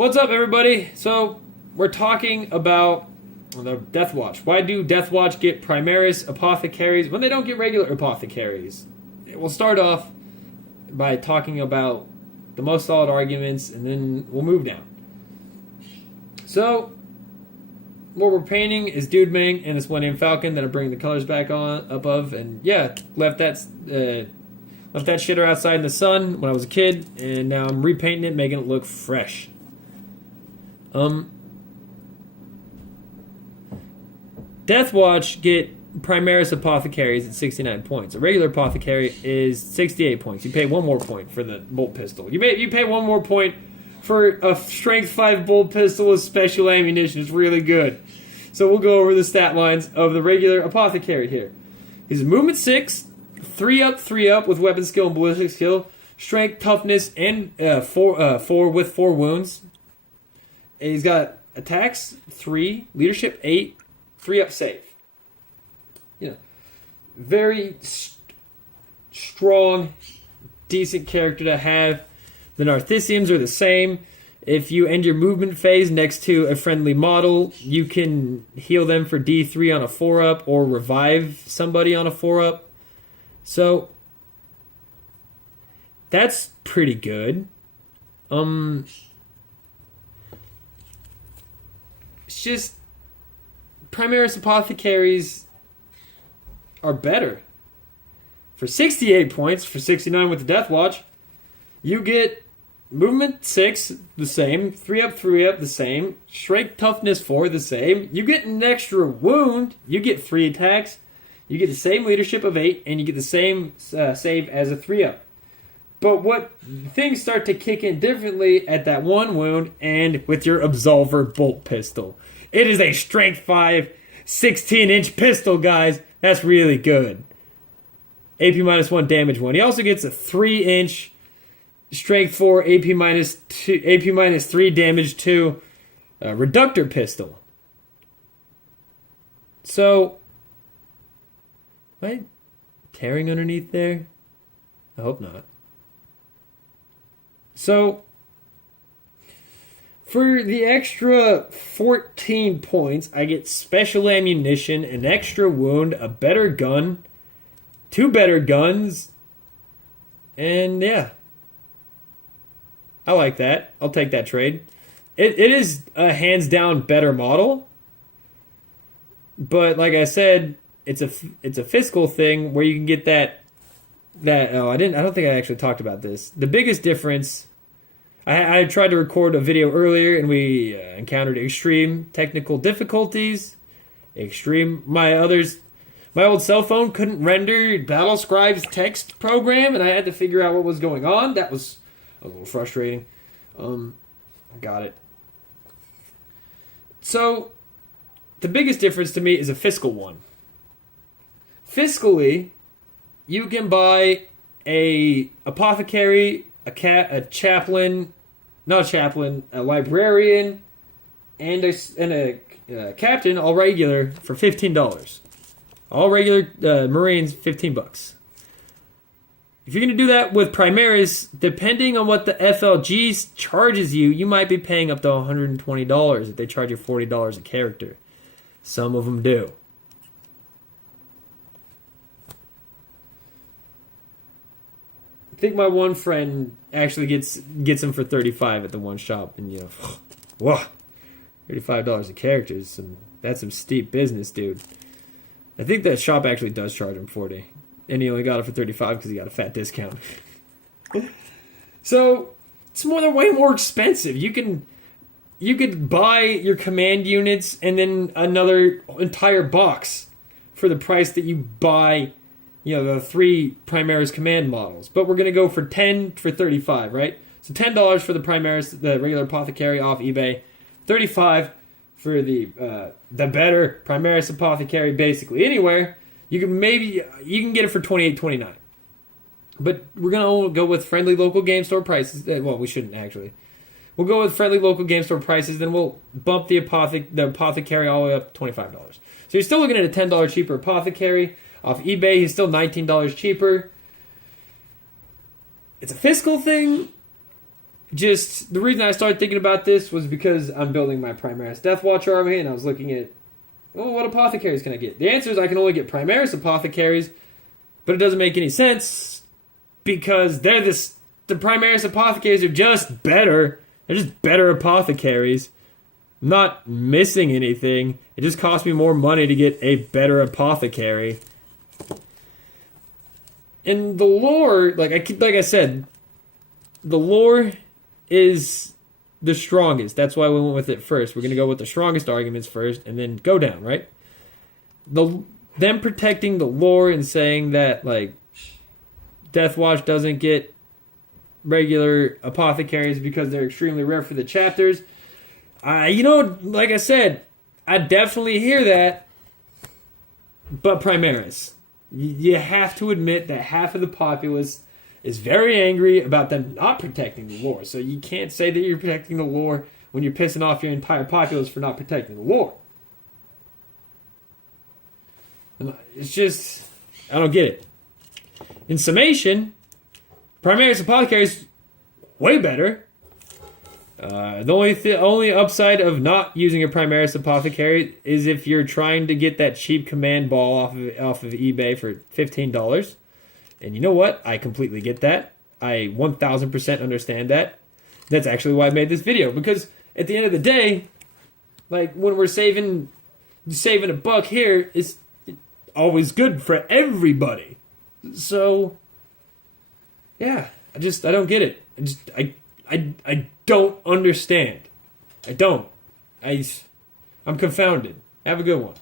What's up, everybody? So, we're talking about the deathwatch. Why do deathwatch get primaris apothecaries when they don't get regular apothecaries? We'll start off by talking about the most solid arguments, and then we'll move down. So, what we're painting is Dude Ming and this one named Falcon that I'm bringing the colors back on above, and yeah, left that shitter outside in the sun when I was a kid, and now I'm repainting it, making it look fresh. Deathwatch get primaris apothecaries at 69 points. A regular apothecary is 68 points. You pay one more point for the bolt pistol. You pay one more point for a strength 5 bolt pistol with special ammunition. It's really good. So we'll go over the stat lines of the regular apothecary here. He's movement 6, 3 up with weapon skill and ballistic skill, strength, toughness, and 4 with 4 wounds. And he's got attacks 3, leadership 8, 3 up save. Very strong, decent character to have. The Narcissians are the same. If you end your movement phase next to a friendly model, you can heal them for D3 on a 4-up or revive somebody on a 4-up. So, that's pretty good. It's just, primaris apothecaries are better. For 68 points, for 69 with the Deathwatch, you get movement 6, the same, 3 up, the same, strength, toughness 4, the same. You get an extra wound, you get 3 attacks, you get the same leadership of 8, and you get the same save as a 3 up. But what things start to kick in differently at that 1 wound and with your Absolver bolt pistol. It is a strength 5, 16-inch pistol, guys. That's really good. AP minus 1, damage 1. He also gets a 3-inch strength 4, AP minus 3, damage 2 reductor pistol. So, am I tearing underneath there? I hope not. So, for the extra 14 points, I get special ammunition, an extra wound, a better gun, 2 better guns, and yeah. I like that. I'll take that trade. It is a hands-down better model, but like I said, it's a fiscal thing where you can get that I don't think I actually talked about this. The biggest difference, I tried to record a video earlier and we encountered extreme technical difficulties. My old cell phone couldn't render Battlescribe's text program, and I had to figure out what was going on. That was a little frustrating. Got it. So, the biggest difference to me is a fiscal one. Fiscally, you can buy a apothecary, a librarian, and a captain, all regular, for $15. All regular Marines, $15. If you're going to do that with primaris, depending on what the FLG charges you, you might be paying up to $120 if they charge you $40 a character. Some of them do. I think my one friend actually gets them for $35 at the one shop, and whoa, $35 a character is that's some steep business, dude. I think that shop actually does charge him $40, and he only got it for $35 because he got a fat discount. So it's way more expensive. You could buy your command units and then another entire box for the price that you buy, the 3 primaris command models. But we're gonna go for $10 for $35, right? So $10 for the primaris, the regular apothecary off eBay, $35 for the better primaris apothecary basically anywhere. You can get it for $28.29. But we're gonna go with friendly local game store prices. Well, we shouldn't actually. We'll go with friendly local game store prices, then we'll bump the apothecary all the way up to $25. So you're still looking at a $10 cheaper apothecary. Off eBay, he's still $19 cheaper. It's a fiscal thing. just the reason I started thinking about this was because I'm building my primaris deathwatch army, and I was looking at, well, what apothecaries can I get? The answer is I can only get primaris apothecaries, but it doesn't make any sense because they're the primaris apothecaries are just better. They're just better apothecaries. I'm not missing anything. It just costs me more money to get a better apothecary. And the lore, like I said, the lore is the strongest. That's why we went with it first. We're going to go with the strongest arguments first and then go down, right? Them protecting the lore and saying that, like, Deathwatch doesn't get regular apothecaries because they're extremely rare for the chapters. Like I said, I definitely hear that, but primaris. You have to admit that half of the populace is very angry about them not protecting the lore. So you can't say that you're protecting the lore when you're pissing off your entire populace for not protecting the lore. It's just, I don't get it. In summation, primaris apothecaries way better. The only upside of not using a primaris apothecary is if you're trying to get that cheap command ball off of eBay for $15. And you know what? I completely get that. I 1000% understand that. That's actually why I made this video, because at the end of the day, like, when we're saving a buck here, it's always good for everybody. So yeah, I don't get it. I don't understand. I don't. I'm confounded. Have a good one.